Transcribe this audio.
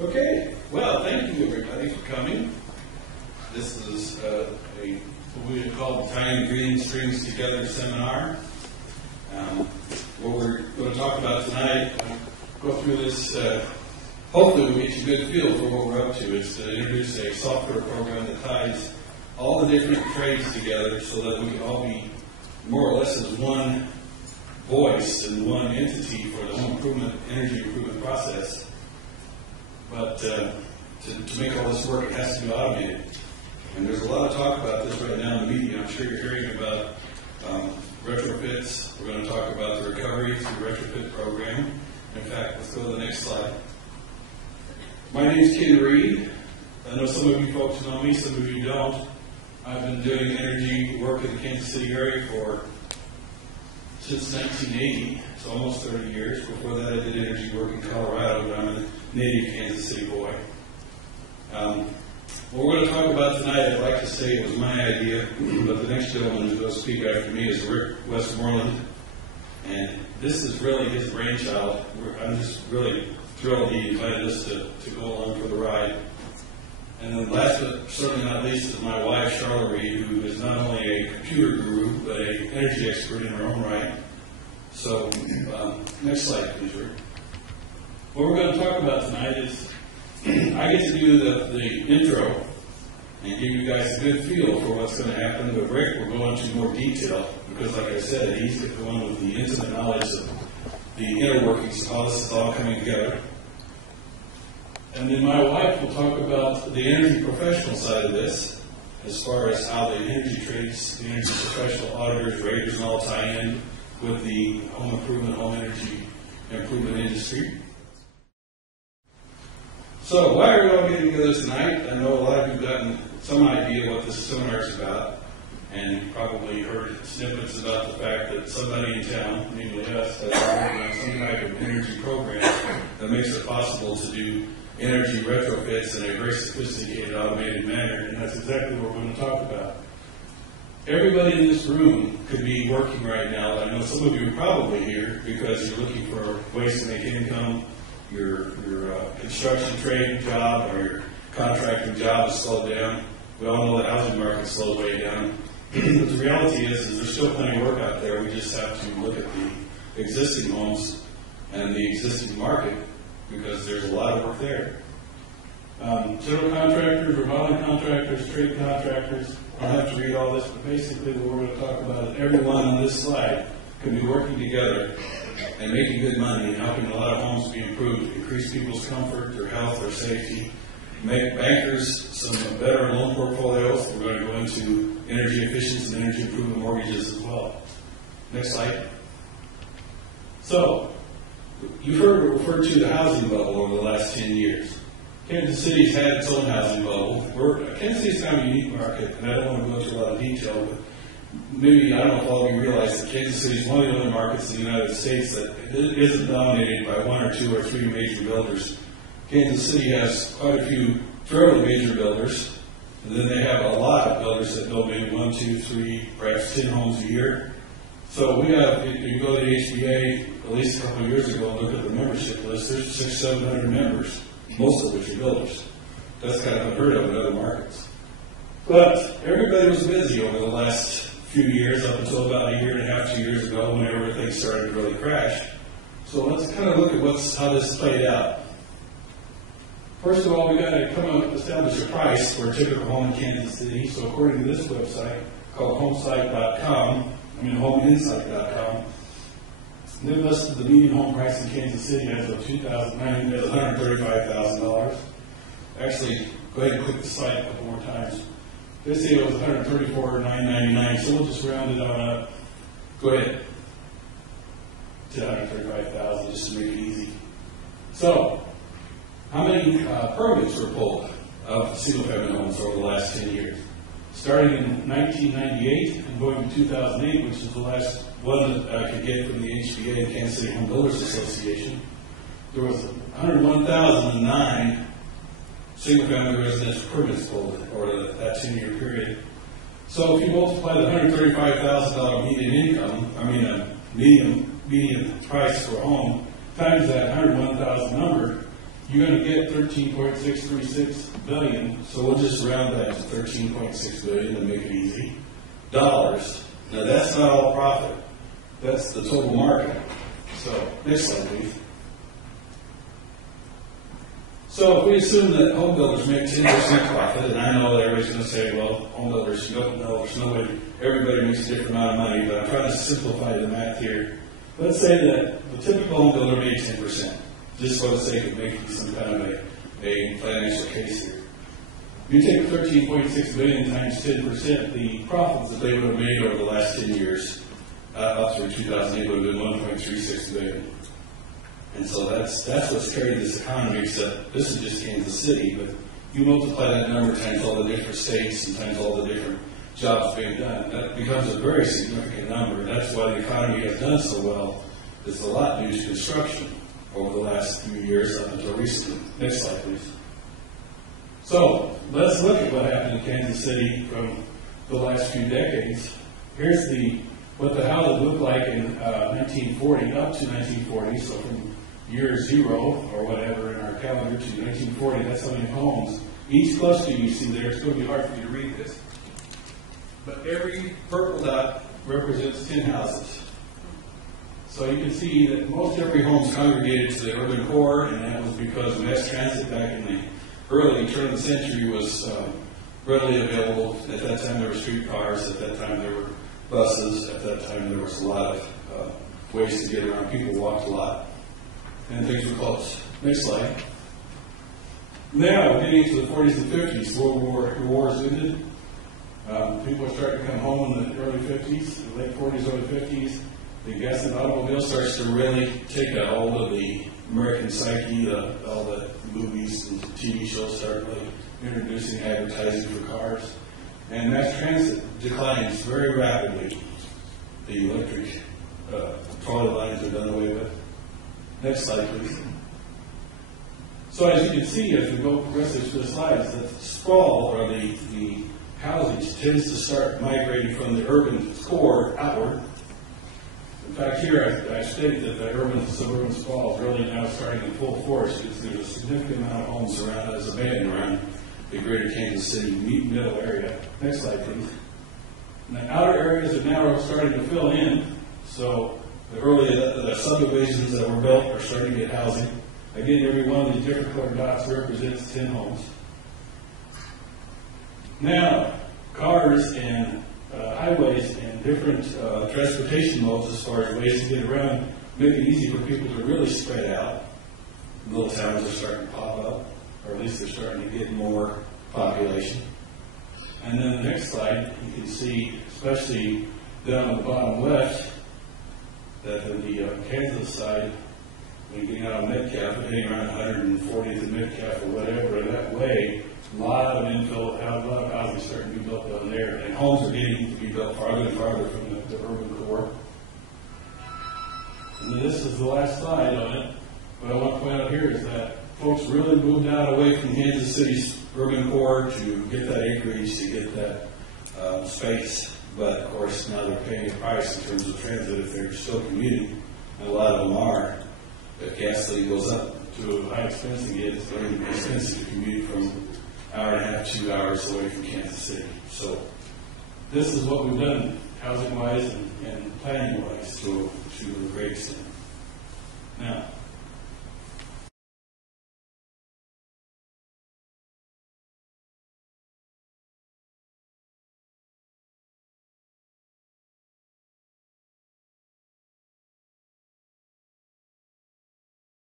Okay, well, thank you everybody for coming. This is what we would call the Tying Green Strings Together seminar. What we're going to talk about tonight, go through this, hopefully we'll get you a good feel for what we're up to. It's to introduce a software program that ties all the different trades together so that we can all be more or less as one voice and one entity for the home improvement, energy improvement process. But to make all this work, it has to be automated. And there's a lot of talk about this right now in the media. I'm sure you're hearing about retrofits. We're going to talk about the recovery through retrofit program. In fact, let's go to the next slide. My name is Riead. I know some of you folks know me, some of you don't. I've been doing energy work in the Kansas City area since 1980, so almost 30 years. Before that, I did energy work in Colorado, but I'm a native Kansas City boy. What we're going to talk about tonight, I'd like to say it was my idea, but the next gentleman who's going to speak after me is Rick Westmoreland, and this is really his brainchild. I'm just really thrilled he invited us to go along for the ride. And then last but certainly not least is my wife, Charlotte Riead, who is not only a computer guru, but an energy expert in her own right. So, next slide, please, Rick. What we're going to talk about tonight is, I get to do the intro and give you guys a good feel for what's going to happen, but Rick will go into more detail, because like I said, he's going to go in with the intimate knowledge of the inner workings of how this is all coming together. And then my wife will talk about the energy professional side of this, as far as how the energy trades, the energy professional auditors, raters, and all tie in with the home improvement, home energy improvement industry. So why are we all getting together tonight? I know a lot of you have gotten some idea what this seminar is about, and probably heard snippets about the fact that somebody in town, namely us, has been working on some type of energy program that makes it possible to do energy retrofits in a very sophisticated, automated manner, and that's exactly what we're going to talk about. Everybody in this room could be working right now. I know some of you are probably here because you're looking for ways to make income. Your construction trade job or your contracting job is slowed down. We all know the housing market's slowed way down. But the reality is there's still plenty of work out there. We just have to look at the existing homes and the existing market, because there's a lot of work there. General contractors, remodeling contractors, trade contractors, I don't have to read all this, but basically what we're going to talk about is everyone on this slide can be working together and making good money and helping a lot of homes be improved, increase people's comfort, their health, their safety, make bankers some better loan portfolios. We're going to go into energy efficiency and energy improvement mortgages as well. Next slide. So, you've heard it referred to the housing bubble over the last 10 years. Kansas City's had its own housing bubble. Kansas City's kind of a unique market, and I don't want to go into a lot of detail, but maybe, I don't know if all of you realize that Kansas City is one of the only markets in the United States that isn't dominated by one or two or three major builders. Kansas City has quite a few fairly major builders, and then they have a lot of builders that build maybe 1, 2, 3, perhaps 10 homes a year. So we have, if you go to the HBA, at least a couple of years ago, and look at the membership list, there's 600, 700 members, most of which are builders. That's kind of unheard of in other markets. But everybody was busy over the last few years, up until about a year and a half, 2 years ago, when everything started to really crash. So let's kind of look at how this played out. First of all, we got to come up and establish a price for a typical home in Kansas City. So according to this website called homeinsight.com, they listed the median home price in Kansas City as of 2009 as $135,000. Actually, go ahead and click the slide a couple more times. They say it was $134,999, so we'll just round it on up. Go ahead to $135,000 just to make it easy. So, how many permits were pulled of single-family homes over the last 10 years? Starting in 1998 and going to 2008, which is the last one that I could get from the HBA, the Kansas City Home Builders Association, there was 101,009 single-family residential permits pulled over that 10-year period. So if you multiply the $135,000 median price for a home times that 101,000 number, you're going to get $13.636 billion, so we'll just round that to $13.6 billion and make it easy. Dollars. Now that's not all profit. That's the total market. So, next slide, please. So if we assume that home builders make 10% profit, and I know that everybody's going to say, well, home builders, you don't know, there's no way, everybody makes a different amount of money, but I'm trying to simplify the math here. Let's say that the typical home builder made 10%, just for the sake of making some kind of a financial case here. You take $13.6 billion times 10%, the profits that they would have made over the last 10 years, up through 2008, would have been $1.36 billion. And so that's what's carried this economy, except this is just Kansas City, but you multiply that number times all the different states and times all the different jobs being done, that becomes a very significant number. That's why the economy has done so well. It's a lot due to construction over the last few years up until recently. Next slide, please. So let's look at what happened in Kansas City from the last few decades. Here's what the houses looked like in 1940 up to 1940. So from year 0 or whatever in our calendar to 1940, that's how many homes. Each cluster you see there, it's going to be hard for you to read this, but every purple dot represents 10 houses. So you can see that most every home's congregated to the urban core, and that was because mass transit back in the early turn of the century was readily available. At that time there were streetcars, at that time there were buses, at that time there was a lot of ways to get around. People walked a lot, and things were close. Next slide. Now, we're getting into the 40s and 50s. The wars ended. People are starting to come home in the early 50s, the late 40s, early 50s. The gas and automobile starts to really take a hold of the American psyche. All the movies and TV shows start really introducing advertising for cars. And mass transit declines very rapidly. The electric trolley lines are done away with. Next slide, please. So as you can see, as we go progressively through the slides, the sprawl, or the housing, tends to start migrating from the urban core outward. In fact, here I stated that the urban-suburban sprawl is really now starting in full force. There's a significant amount of homes around, as abandoned around the greater Kansas City middle area. Next slide, please. And the outer areas are now starting to fill in. So the subdivisions that were built are starting to get housing. Again, every one of these different colored dots represents 10 homes. Now, cars and highways and different transportation modes as far as ways to get around make it easy for people to really spread out. Little towns are starting to pop up, or at least they're starting to get more population. And then the next slide, you can see, especially down on the bottom left, that on the Kansas side, when you're getting out on Metcalf, heading around 140th and Metcalf or whatever, that way, a lot of infill, a lot of housing starting to be built down there, and homes are getting to be built farther and farther from the urban core. And then this is the last slide on it. What I want to point out here is that folks really moved out away from Kansas City's urban core to get that acreage, to get that space. But of course, now they're paying a price in terms of transit if they're still commuting, and a lot of them are. If gasoline goes up to a high expense again, it's very expensive to commute from an hour and a half, 2 hours away from Kansas City. So this is what we've done housing-wise and planning-wise to a great extent. Now,